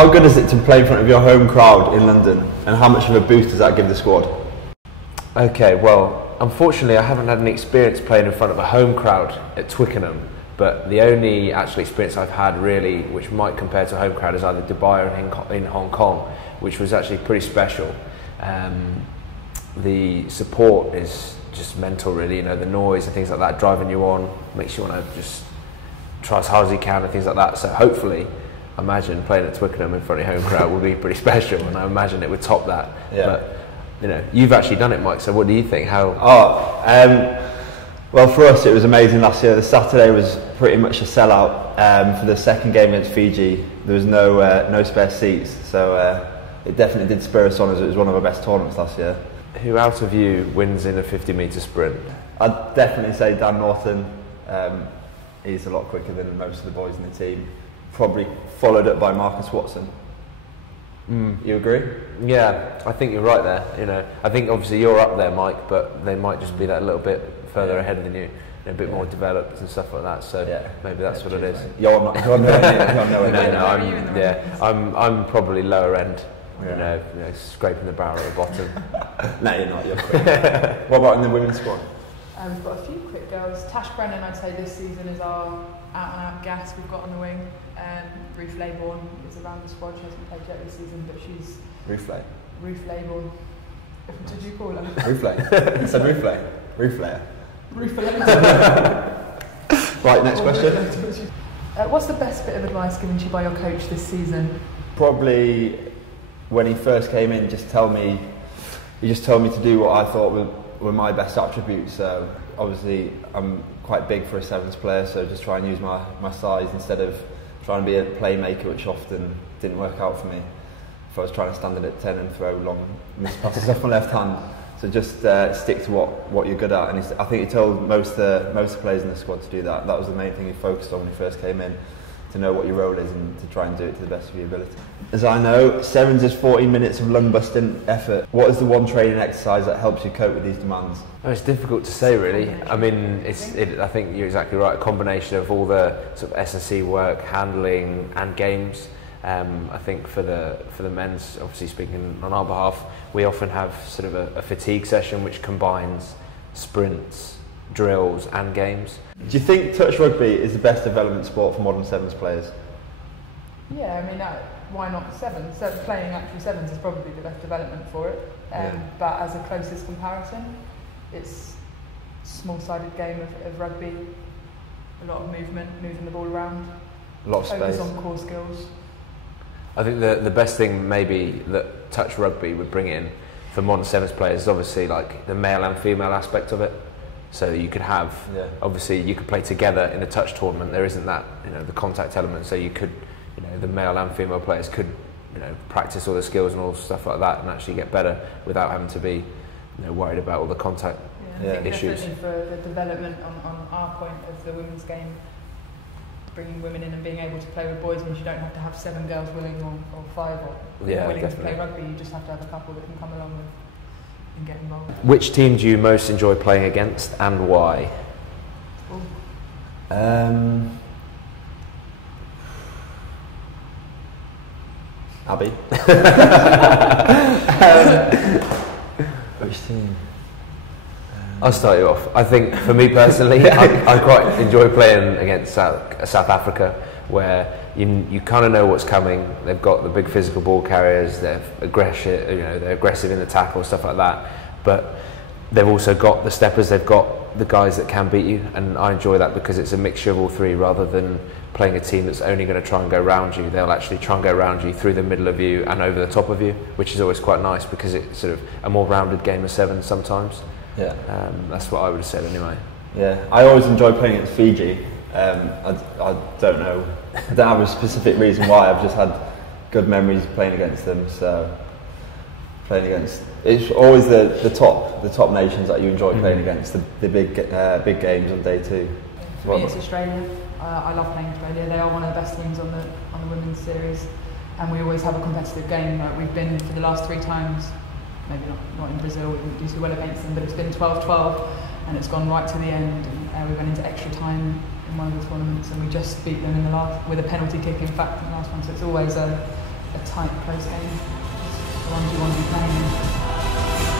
How good is it to play in front of your home crowd in London, and how much of a boost does that give the squad? Okay, well, unfortunately I haven't had any experience playing in front of a home crowd at Twickenham, but the only actual experience I've had really, which might compare to a home crowd, is either Dubai or in Hong Kong, which was actually pretty special. The support is just mental really, you know, the noise and things like that driving you on, makes you want to just try as hard as you can and things like that. So hopefully, I imagine playing at Twickenham in front of your home crowd will be pretty special, and I imagine it would top that. Yeah. But, you know, you've actually done it, Mike, so what do you think? How? Well, for us it was amazing last year. The Saturday was pretty much a sellout. For the second game against Fiji, there was no spare seats, so it definitely did spur us on, as it was one of our best tournaments last year. Who out of you wins in a 50-metre sprint? I'd definitely say Dan Norton. He's a lot quicker than most of the boys in the team. Probably followed up by Marcus Watson. You agree? Yeah, I think you're right there. You know, I think obviously you're up there, Mike, but they might just be that little bit further ahead than you, a bit more developed and stuff like that. So maybe that's what it is. You're not. I'm probably lower end. You know, scraping the barrel at the bottom. No, you're not. You're quick. What about in the women's squad? We've got a few quick girls. Tash Brennan, I'd say this season, is our out-and-out gas we've got on the wing. Ruth Laybourne is around the squad. She hasn't played yet this season, but she's... Ruth Laybourne. What did you call her? Ruth Lay. You said Ruth Lay. Ruth Lay. Ruth Lay. Right, next question. What's the best bit of advice given to you by your coach this season? Probably when he first came in, he just told me to do what I thought were my best attributes. So obviously I'm quite big for a sevens player, so just try and use my size instead of trying to be a playmaker, which often didn't work out for me. If I was trying to stand in at 10 and throw long missed passes off my left hand. So just stick to what you're good at. And I think he told most of the players in the squad to do that. That was the main thing he focused on when he first came in, to know what your role is and to try and do it to the best of your ability. As I know, sevens is 40 minutes of lung-busting effort. What is the one training exercise that helps you cope with these demands? Oh, it's difficult to say, really. I mean, I think you're exactly right. A combination of all the sort of S&C work, handling, and games. I think for the men's, obviously speaking on our behalf, we often have sort of a fatigue session which combines sprints, drills, and games. Do you think touch rugby is the best development sport for modern sevens players? Yeah, I mean, why not sevens? So playing actual sevens is probably the best development for it. But as a closest comparison, it's a small-sided game of rugby, a lot of movement, moving the ball around, a lot of focus space on core skills. I think the best thing maybe that touch rugby would bring in for modern sevens players is obviously like the male and female aspect of it. So you could have, obviously you could play together in a touch tournament. There isn't that, the contact element. So you could, the male and female players could, practice all the skills and all stuff like that, and actually get better without having to be, worried about all the contact issues. Definitely for the development on our point of the women's game, bringing women in and being able to play with boys means you don't have to have 7 girls willing or 5 or willing to play rugby. You just have to have a couple that can come along and get involved. Which team do you most enjoy playing against and why? Abby. Which team? I'll start you off. I think for me personally, I quite enjoy playing against South Africa, where you kind of know what's coming. They've got the big physical ball carriers. They're aggressive, they're aggressive in the tackle, stuff like that. But they've also got the steppers. They've got the guys that can beat you, and I enjoy that because it's a mixture of all three, rather than playing a team that's only going to try and go around you. They'll actually try and go around you, through the middle of you, and over the top of you, which is always quite nice because it's sort of a more rounded game of sevens sometimes. Yeah, that's what I would have said anyway. Yeah, I always enjoy playing against Fiji. I don't know. I don't have a specific reason why. I've just had good memories playing against them. So it's always the top nations that you enjoy playing against, the big games on day 2. For me, it's Australia. I love playing Australia. They are one of the best teams on the women's series, and we always have a competitive game. Like we've been for the last 3 times. Maybe not in Brazil, we didn't do too well against them, but it's been 12-12 and it's gone right to the end, and we went into extra time in one of the tournaments and we just beat them in the last, with a penalty kick in fact in the last one, so it's always a a tight, close game. It's the ones you want to be playing in.